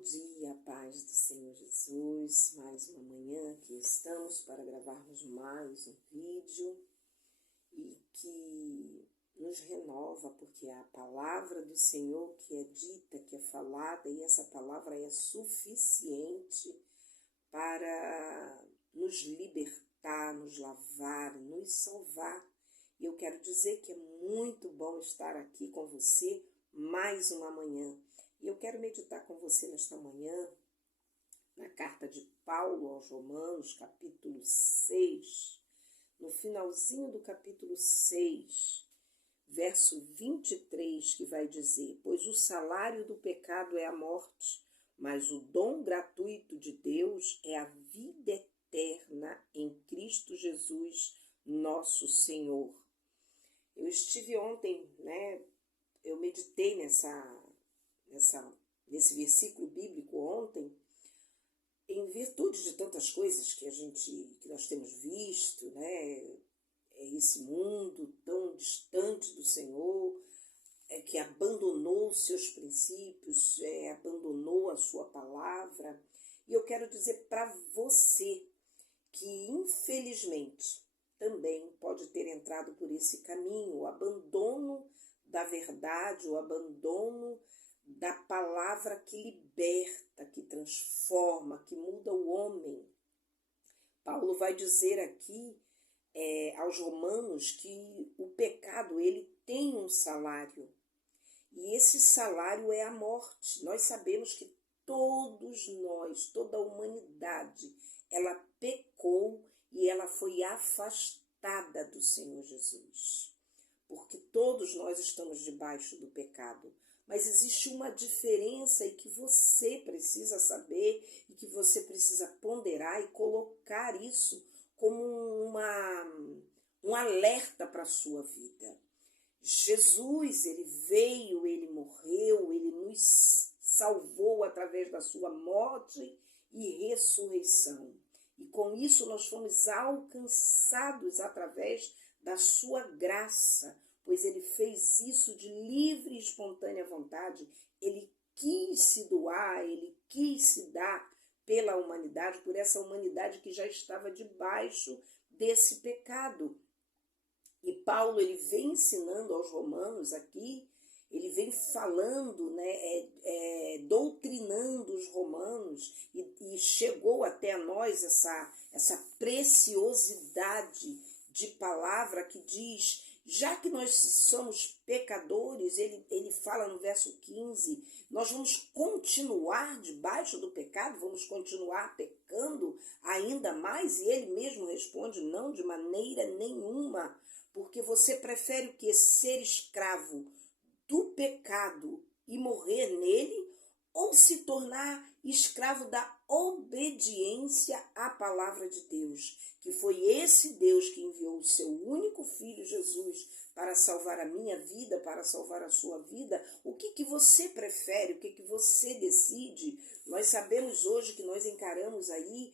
dia, paz do Senhor Jesus. Mais uma manhã que estamos para gravarmos mais um vídeo e que nos renova, porque é a palavra do Senhor que é dita, que é falada, e essa palavra é suficiente para nos libertar, nos lavar, nos salvar. E eu quero dizer que é muito bom estar aqui com você mais uma manhã. E eu quero meditar com você nesta manhã, na carta de Paulo aos Romanos, capítulo 6, no finalzinho do capítulo 6, verso 23, que vai dizer: pois o salário do pecado é a morte, mas o dom gratuito de Deus é a vida eterna em Cristo Jesus, nosso Senhor. Eu estive ontem, eu meditei nesse versículo bíblico ontem, em virtude de tantas coisas que nós temos visto, esse mundo tão distante do Senhor, que abandonou seus princípios, abandonou a sua palavra. E eu quero dizer para você que, infelizmente, também pode ter entrado por esse caminho, o abandono da verdade, o abandono da palavra que liberta, que transforma, que muda o homem. Paulo vai dizer aqui aos romanos que o pecado ele tem um salário, e esse salário é a morte. Nós sabemos que todos nós, toda a humanidade, ela pecou e ela foi afastada do Senhor Jesus, porque todos nós estamos debaixo do pecado. Mas existe uma diferença e que você precisa saber e que você precisa ponderar e colocar isso como um alerta para a sua vida. Jesus, ele veio, ele morreu, ele nos salvou através da sua morte e ressurreição. E com isso nós fomos alcançados através da sua graça, pois ele fez isso de livre e espontânea vontade. Ele quis se doar, ele quis se dar pela humanidade, por essa humanidade que já estava debaixo desse pecado. E Paulo, ele vem ensinando aos romanos aqui, ele vem falando, doutrinando os romanos, e chegou até nós essa preciosidade de palavra que diz: já que nós somos pecadores, ele fala no verso 15, nós vamos continuar debaixo do pecado, vamos continuar pecando ainda mais? E ele mesmo responde: não, de maneira nenhuma, porque você prefere o que? Ser escravo do pecado e morrer nele, ou se tornar escravo da obediência à palavra de Deus, que foi esse Deus que enviou o seu único filho Jesus para salvar a minha vida, para salvar a sua vida? O que você prefere? O que você decide? Nós sabemos hoje que nós encaramos aí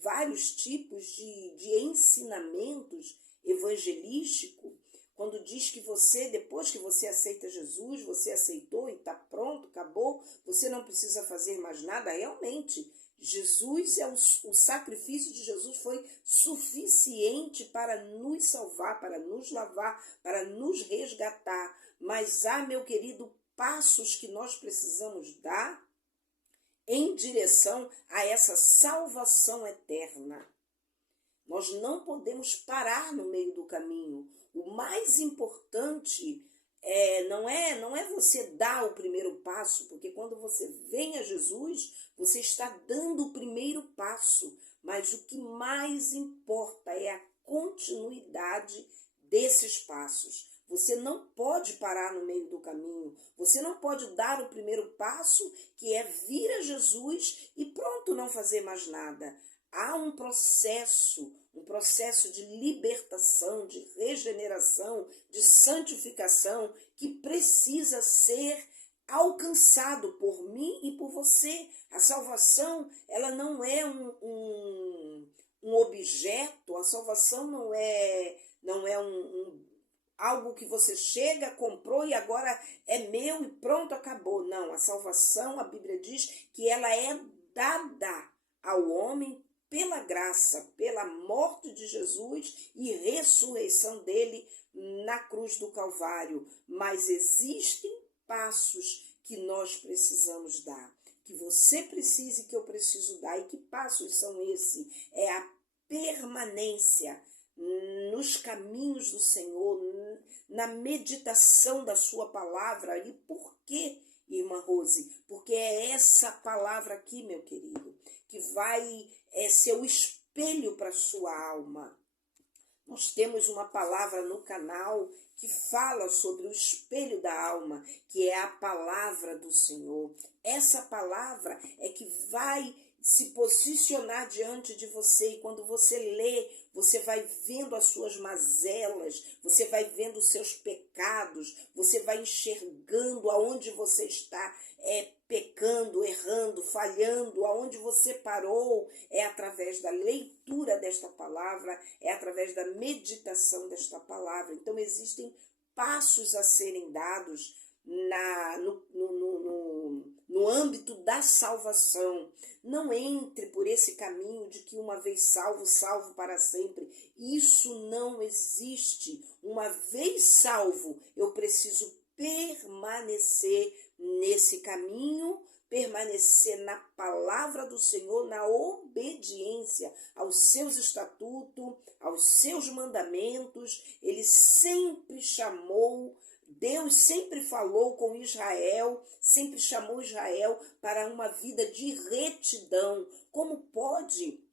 vários tipos de ensinamentos evangelísticos, quando diz que você, depois que você aceita Jesus, você aceitou e está pronto, acabou, você não precisa fazer mais nada. Realmente, Jesus o sacrifício de Jesus foi suficiente para nos salvar, para nos lavar, para nos resgatar. Mas há, meu querido, passos que nós precisamos dar em direção a essa salvação eterna. Nós não podemos parar no meio do caminho. O mais importante não é você dar o primeiro passo, porque quando você vem a Jesus, você está dando o primeiro passo. Mas o que mais importa é a continuidade desses passos. Você não pode parar no meio do caminho. Você não pode dar o primeiro passo, que é vir a Jesus e pronto, não fazer mais nada. Há um processo de libertação, de regeneração, de santificação, que precisa ser alcançado por mim e por você. A salvação, ela não é um objeto, a salvação não é algo que você chega, comprou e agora é meu e pronto, acabou. Não, a salvação, a Bíblia diz que ela é dada ao homem pela graça, pela morte de Jesus e ressurreição dele na cruz do Calvário. Mas existem passos que nós precisamos dar, que você precisa e que eu preciso dar. E que passos são esses? É a permanência nos caminhos do Senhor, na meditação da sua palavra. E por quê, irmã Rose? Porque é essa palavra aqui, meu querido, que vai ser o espelho para a sua alma. Nós temos uma palavra no canal que fala sobre o espelho da alma, que é a palavra do Senhor. Essa palavra é que vai se posicionar diante de você, e quando você lê, você vai vendo as suas mazelas, você vai vendo os seus pecados, você vai enxergando aonde você está pecando, errando, falhando, aonde você parou. É através da leitura desta palavra, é através da meditação desta palavra. Então existem passos a serem dados no âmbito da salvação. Não entre por esse caminho de que uma vez salvo, salvo para sempre. Isso não existe. Uma vez salvo, eu preciso permanecer nesse caminho, permanecer na palavra do Senhor, na obediência aos seus estatutos, aos seus mandamentos. Ele sempre chamou, Deus sempre falou com Israel, sempre chamou Israel para uma vida de retidão. Como pode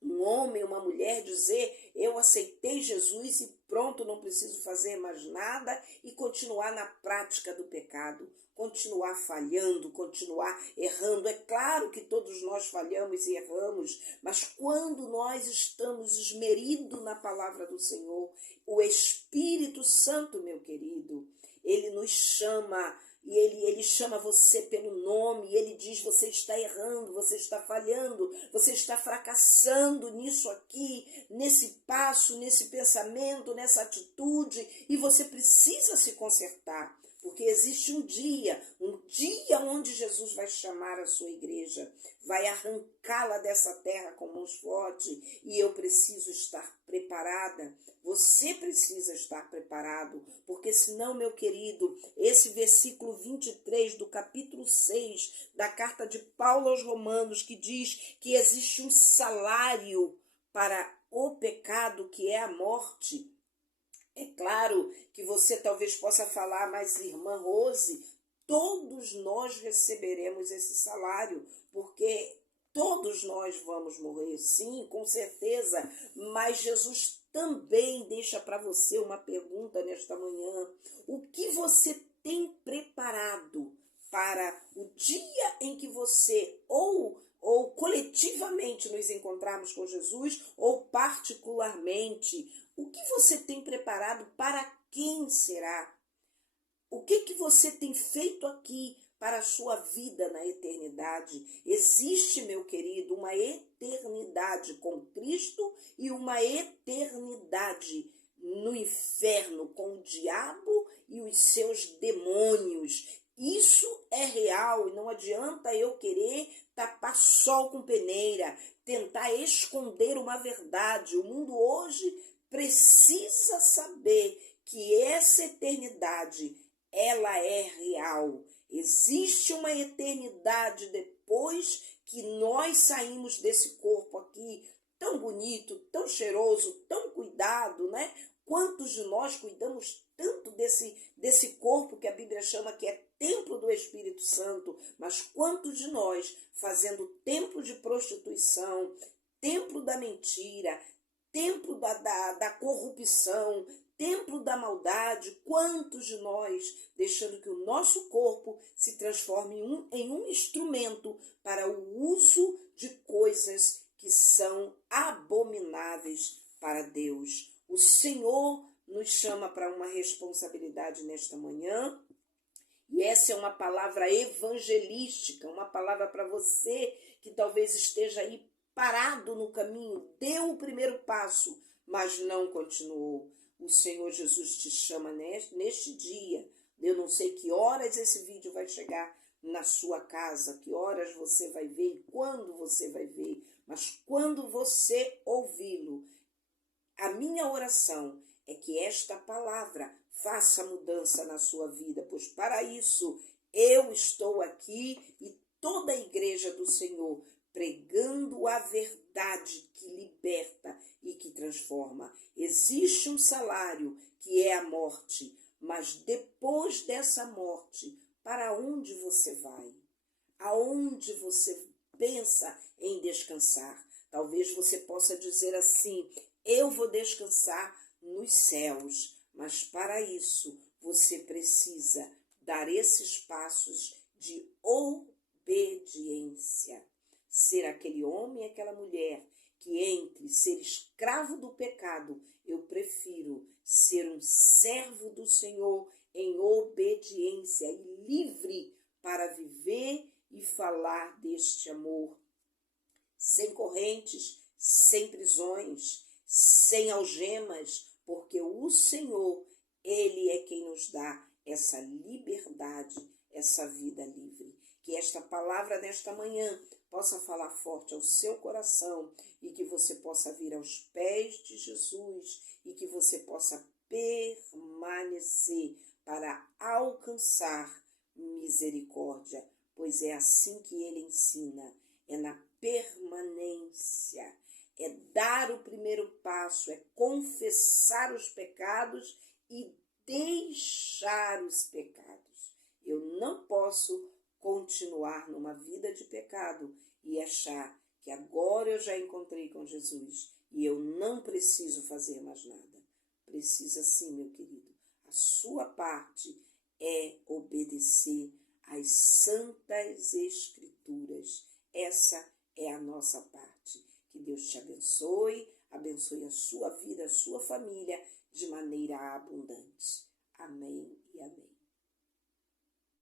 um homem, uma mulher dizer, eu aceitei Jesus e pronto, não preciso fazer mais nada, e continuar na prática do pecado, continuar falhando, continuar errando? É claro que todos nós falhamos e erramos, mas quando nós estamos esmeridos na palavra do Senhor, o Espírito Santo, meu querido, ele nos chama, e ele chama você pelo nome, e ele diz, você está errando, você está falhando, você está fracassando nisso aqui, nesse passo, nesse pensamento, nessa atitude, e você precisa se consertar, porque existe um dia onde Jesus vai chamar a sua igreja, vai arrancá-la dessa terra com mãos fortes, e eu preciso estar preparada. Você precisa estar preparado, porque senão, meu querido, esse versículo 23 do capítulo 6 da carta de Paulo aos Romanos, que diz que existe um salário para o pecado, que é a morte. É claro que você talvez possa falar, mas irmã Rose, todos nós receberemos esse salário, porque todos nós vamos morrer, sim, com certeza, mas Jesus também deixa para você uma pergunta nesta manhã. O que você tem preparado para o dia em que você ou coletivamente nos encontrarmos com Jesus, ou particularmente, o que você tem preparado? Para quem será? O que você tem feito aqui para a sua vida na eternidade? Existe, meu querido, uma eternidade com Cristo e uma eternidade no inferno com o diabo e os seus demônios. Isso é real e não adianta eu querer tapar sol com peneira, tentar esconder uma verdade. O mundo hoje precisa saber que essa eternidade, ela é real. Existe uma eternidade depois que nós saímos desse corpo aqui, tão bonito, tão cheiroso, tão cuidado, né? Quantos de nós cuidamos tanto desse corpo que a Bíblia chama que é templo do Espírito Santo, mas quantos de nós fazendo templo de prostituição, templo da mentira, templo da corrupção, templo da maldade? Quantos de nós deixando que o nosso corpo se transforme em um instrumento para o uso de coisas que são abomináveis para Deus? O Senhor nos chama para uma responsabilidade nesta manhã, e essa é uma palavra evangelística, uma palavra para você que talvez esteja aí parado no caminho, deu o primeiro passo, mas não continuou. o Senhor Jesus te chama neste dia. Eu não sei que horas esse vídeo vai chegar na sua casa, que horas você vai ver e quando você vai ver, mas quando você ouvi-lo, a minha oração é que esta palavra faça mudança na sua vida, pois para isso eu estou aqui e toda a igreja do Senhor pregando a verdade que liberta e que transforma. Existe um salário que é a morte, mas depois dessa morte, para onde você vai? Aonde você pensa em descansar? Talvez você possa dizer assim: eu vou descansar nos céus, mas para isso você precisa dar esses passos de obediência. Ser aquele homem e aquela mulher que entre ser escravo do pecado, eu prefiro ser um servo do Senhor em obediência e livre para viver e falar deste amor, sem correntes, sem prisões, sem algemas, porque o Senhor, Ele é quem nos dá essa liberdade, essa vida livre. Que esta palavra nesta manhã possa falar forte ao seu coração e que você possa vir aos pés de Jesus e que você possa permanecer para alcançar misericórdia, pois é assim que Ele ensina, é na permanência, é dar o primeiro passo, é confessar os pecados e deixar os pecados. Eu não posso continuar numa vida de pecado e achar que agora eu já encontrei com Jesus e eu não preciso fazer mais nada. Precisa sim, meu querido. A sua parte é obedecer às santas escrituras. Essa é a nossa parte. Que Deus te abençoe, abençoe a sua vida, a sua família de maneira abundante. Amém e amém.